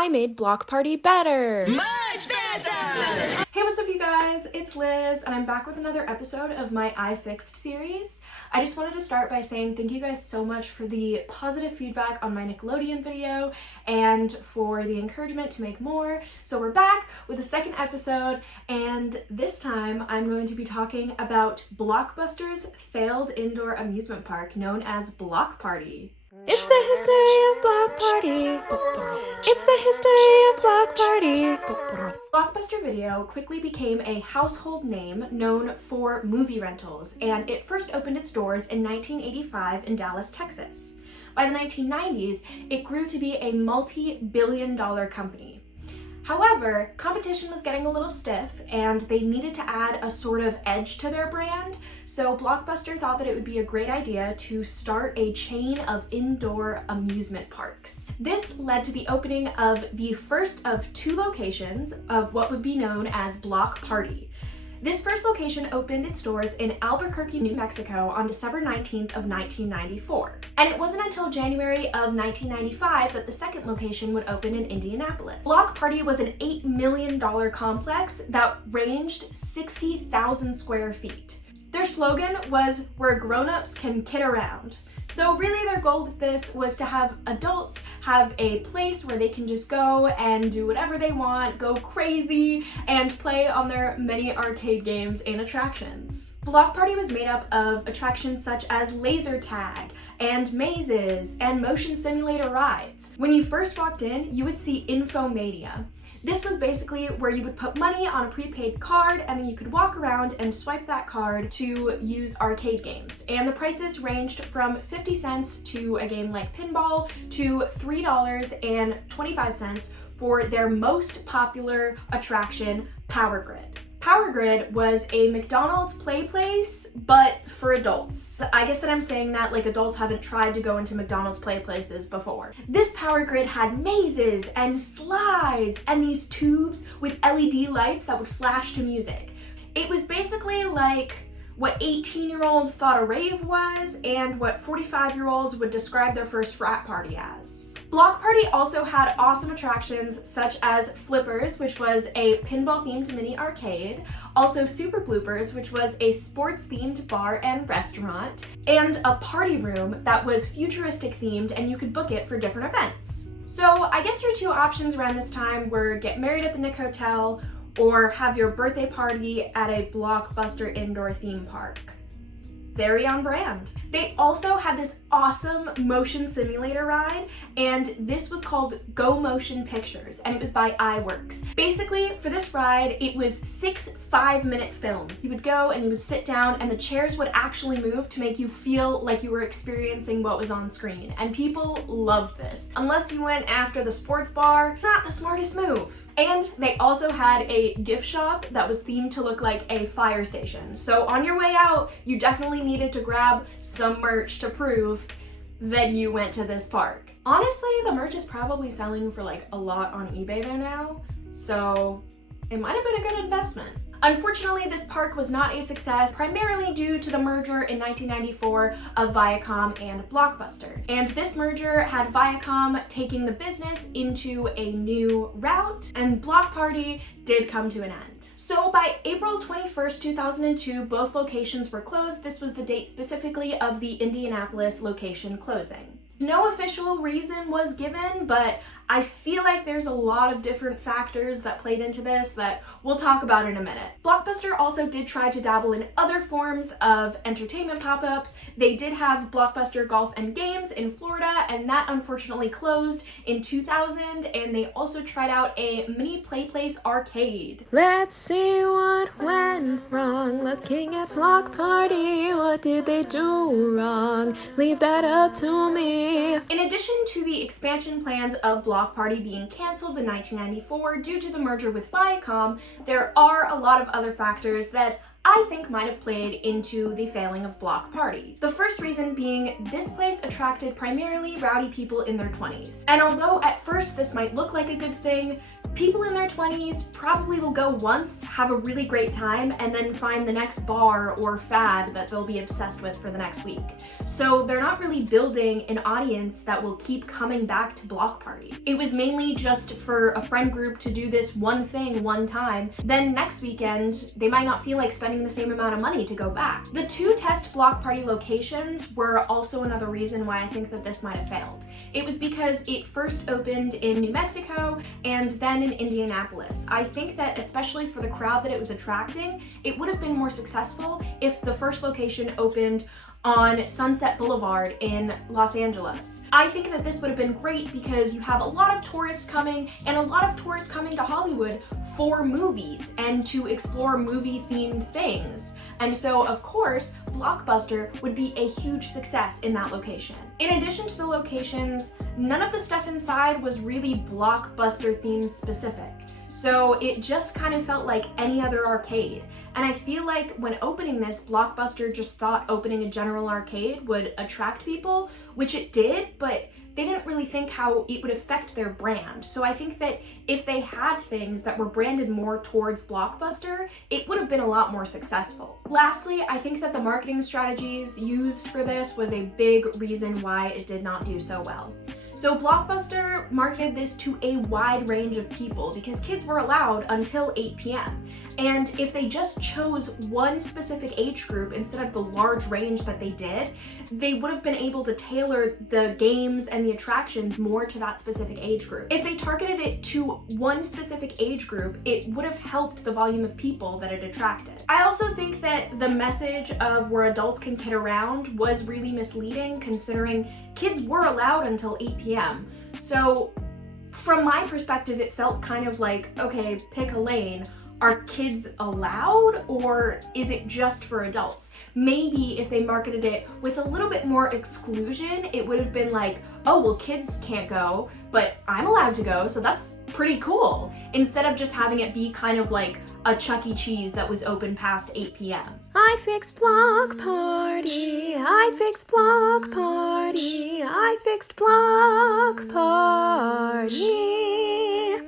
I made Block Party better! Much better! Hey, what's up you guys? It's Liz, and I'm back with another episode of my iFixed series. I just wanted to start by saying thank you guys so much for the positive feedback on my Nickelodeon video and for the encouragement to make more. So we're back with a second episode, and this time I'm going to be talking about Blockbuster's failed indoor amusement park known as Block Party. It's the history of Block Party. It's the history of Block Party. Blockbuster Video quickly became a household name known for movie rentals, and it first opened its doors in 1985 in Dallas, Texas. By the 1990s, it grew to be a multi-billion-dollar company. However, competition was getting a little stiff and they needed to add a sort of edge to their brand, so Blockbuster thought that it would be a great idea to start a chain of indoor amusement parks. This led to the opening of the first of two locations of what would be known as Block Party. This first location opened its doors in Albuquerque, New Mexico on December 19th of 1994. And it wasn't until January of 1995 that the second location would open in Indianapolis. Block Party was an $8 million complex that ranged 60,000 square feet. Their slogan was, "Where grown-ups can kid around." So really their goal with this was to have adults have a place where they can just go and do whatever they want, go crazy, and play on their many arcade games and attractions. Block Party was made up of attractions such as laser tag, and mazes, and motion simulator rides. When you first walked in, you would see Infomania. This was basically where you would put money on a prepaid card and then you could walk around and swipe that card to use arcade games. And the prices ranged from 50 cents to a game like pinball to $3.25 for their most popular attraction, Power Grid. Power Grid was a McDonald's play place, but for adults. I guess that I'm saying that like adults haven't tried to go into McDonald's play places before. This Power Grid had mazes and slides and these tubes with LED lights that would flash to music. It was basically like what 18-year-olds thought a rave was and what 45-year-olds would describe their first frat party as. Block Party also had awesome attractions such as Flippers, which was a pinball-themed mini arcade, also Super Bloopers, which was a sports-themed bar and restaurant, and a party room that was futuristic-themed and you could book it for different events. So I guess your two options around this time were get married at the Nick Hotel or have your birthday party at a Blockbuster indoor theme park. Very on brand. They also had this awesome motion simulator ride, and this was called Go Motion Pictures, and it was by iWorks. Basically, for this ride, it was 6 5-minute films. You would go and you would sit down and the chairs would actually move to make you feel like you were experiencing what was on screen, and people loved this. Unless you went after the sports bar, not the smartest move. And they also had a gift shop that was themed to look like a fire station. So on your way out, you definitely needed to grab some merch to prove that you went to this park. Honestly, the merch is probably selling for like a lot on eBay there now, so it might have been a good investment. Unfortunately, this park was not a success, primarily due to the merger in 1994 of Viacom and Blockbuster. And this merger had Viacom taking the business into a new route, and Block Party did come to an end. So by April 21st, 2002, both locations were closed. This was the date specifically of the Indianapolis location closing. No official reason was given, but I feel like there's a lot of different factors that played into this that we'll talk about in a minute. Blockbuster also did try to dabble in other forms of entertainment pop-ups. They did have Blockbuster Golf and Games in Florida, and that unfortunately closed in 2000, and they also tried out a mini play place arcade. Let's see what went wrong. Looking at Block Party, what did they do wrong? Leave that up to me. In addition to the expansion plans of Block Party being canceled in 1994 due to the merger with Viacom, there are a lot of other factors that I think might have played into the failing of Block Party. The first reason being this place attracted primarily rowdy people in their 20s. And although at first this might look like a good thing, People in their 20s probably will go once, have a really great time, and then find the next bar or fad that they'll be obsessed with for the next week. So they're not really building an audience that will keep coming back to Block Party. It was mainly just for a friend group to do this one thing one time, then next weekend they might not feel like spending the same amount of money to go back. The 2 test Block Party locations were also another reason why I think that this might have failed. It was because it first opened in New Mexico and then in Indianapolis. I think that especially for the crowd that it was attracting, it would have been more successful if the first location opened on Sunset Boulevard in Los Angeles. I think that this would have been great because you have a lot of tourists coming and a lot of tourists coming to Hollywood for movies and to explore movie-themed things. And so, of course, Blockbuster would be a huge success in that location. In addition to the locations, none of the stuff inside was really Blockbuster theme specific. So it just kind of felt like any other arcade. And I feel like when opening this, Blockbuster just thought opening a general arcade would attract people, which it did, but they didn't really think how it would affect their brand. So I think that if they had things that were branded more towards Blockbuster, it would have been a lot more successful. Lastly, I think that the marketing strategies used for this was a big reason why it did not do so well. So Blockbuster marketed this to a wide range of people because kids were allowed until 8 p.m. And if they just chose one specific age group instead of the large range that they did, they would have been able to tailor the games and the attractions more to that specific age group. If they targeted it to one specific age group, it would have helped the volume of people that it attracted. I also think that the message of where adults can kid around was really misleading, considering kids were allowed until 8 p.m. So from my perspective, it felt kind of like, okay, pick a lane. Are kids allowed, or is it just for adults? Maybe if they marketed it with a little bit more exclusion, it would have been like, oh, well, kids can't go, but I'm allowed to go, so that's pretty cool. Instead of just having it be kind of like a Chuck E. Cheese that was open past 8 p.m. I fixed Block Party. I fixed Block Party. I fixed Block Party.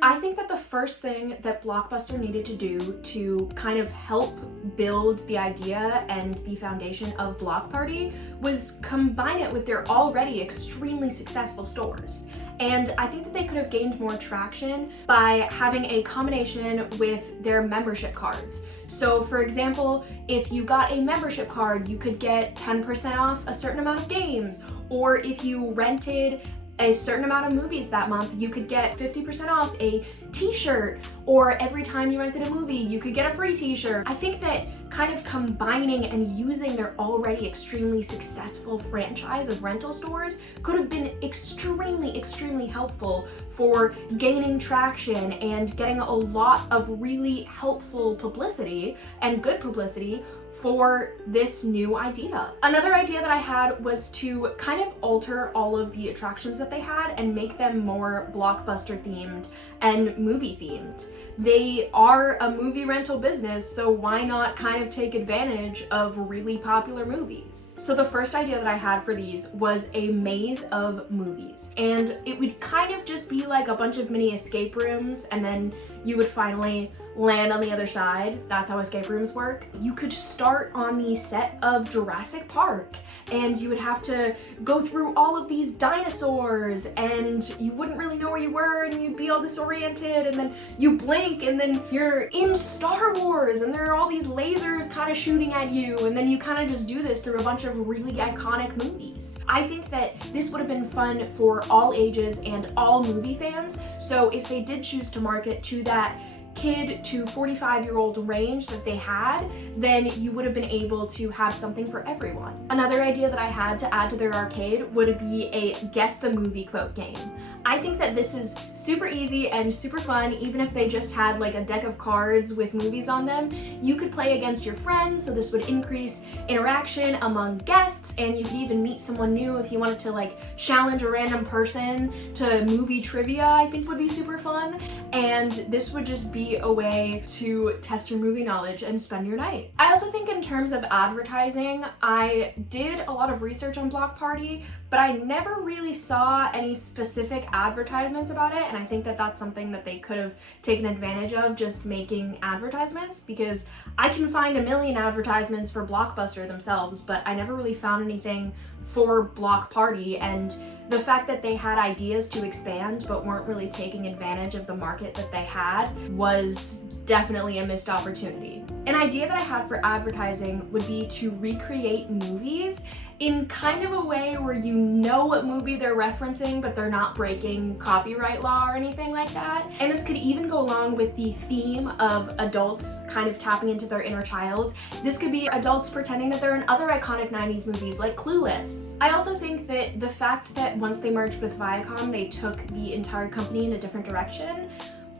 I think that the first thing that Blockbuster needed to do to kind of help build the idea and the foundation of Block Party was combine it with their already extremely successful stores. And I think that they could have gained more traction by having a combination with their membership cards. So for example, if you got a membership card, you could get 10% off a certain amount of games, or if you rented a certain amount of movies that month, you could get 50% off a t-shirt, or every time you rented a movie, you could get a free t-shirt. I think that kind of combining and using their already extremely successful franchise of rental stores could have been extremely helpful for gaining traction and getting a lot of really helpful publicity and good publicity for this new idea. Another idea that I had was to kind of alter all of the attractions that they had and make them more Blockbuster themed and movie themed. They are a movie rental business, so why not kind of take advantage of really popular movies? So the first idea that I had for these was a maze of movies, and it would kind of just be like a bunch of mini escape rooms, and then you would finally land on the other side. That's how escape rooms work. You could start on the set of Jurassic Park, and you would have to go through all of these dinosaurs, and you wouldn't really know where you were, and you'd be all disoriented, and then you blink, and then you're in Star Wars, and there are all these lasers kind of shooting at you, and then you kind of just do this through a bunch of really iconic movies. I think that this would have been fun for all ages and all movie fans, so if they did choose to market to that kid to 45-year-old range that they had, then you would have been able to have something for everyone. Another idea that I had to add to their arcade would be a guess the movie quote game. I think that this is super easy and super fun, even if they just had like a deck of cards with movies on them. You could play against your friends, so this would increase interaction among guests, and you could even meet someone new if you wanted to like challenge a random person to movie trivia. I think would be super fun, and this would just be a way to test your movie knowledge and spend your night. I also think in terms of advertising, I did a lot of research on Block Party, but I never really saw any specific advertisements about it, and I think that that's something that they could have taken advantage of, just making advertisements, because I can find a million advertisements for Blockbuster themselves, but I never really found anything for Block Party. And the fact that they had ideas to expand but weren't really taking advantage of the market that they had was definitely a missed opportunity. An idea that I had for advertising would be to recreate movies in kind of a way where you know what movie they're referencing, but they're not breaking copyright law or anything like that. And this could even go along with the theme of adults kind of tapping into their inner child. This could be adults pretending that they're in other iconic 90s movies like Clueless. I also think that the fact that once they merged with Viacom, they took the entire company in a different direction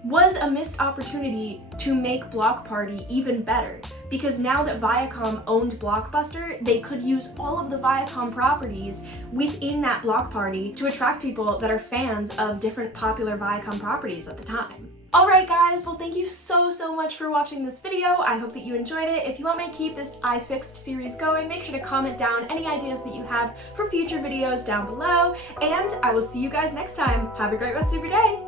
was a missed opportunity to make Block Party even better, because now that Viacom owned Blockbuster, they could use all of the Viacom properties within that Block Party to attract people that are fans of different popular Viacom properties at the time. Alright guys, well thank you so much for watching this video. I hope that you enjoyed it. If you want me to keep this I Fixed series going, make sure to comment down any ideas that you have for future videos down below, and I will see you guys next time. Have a great rest of your day.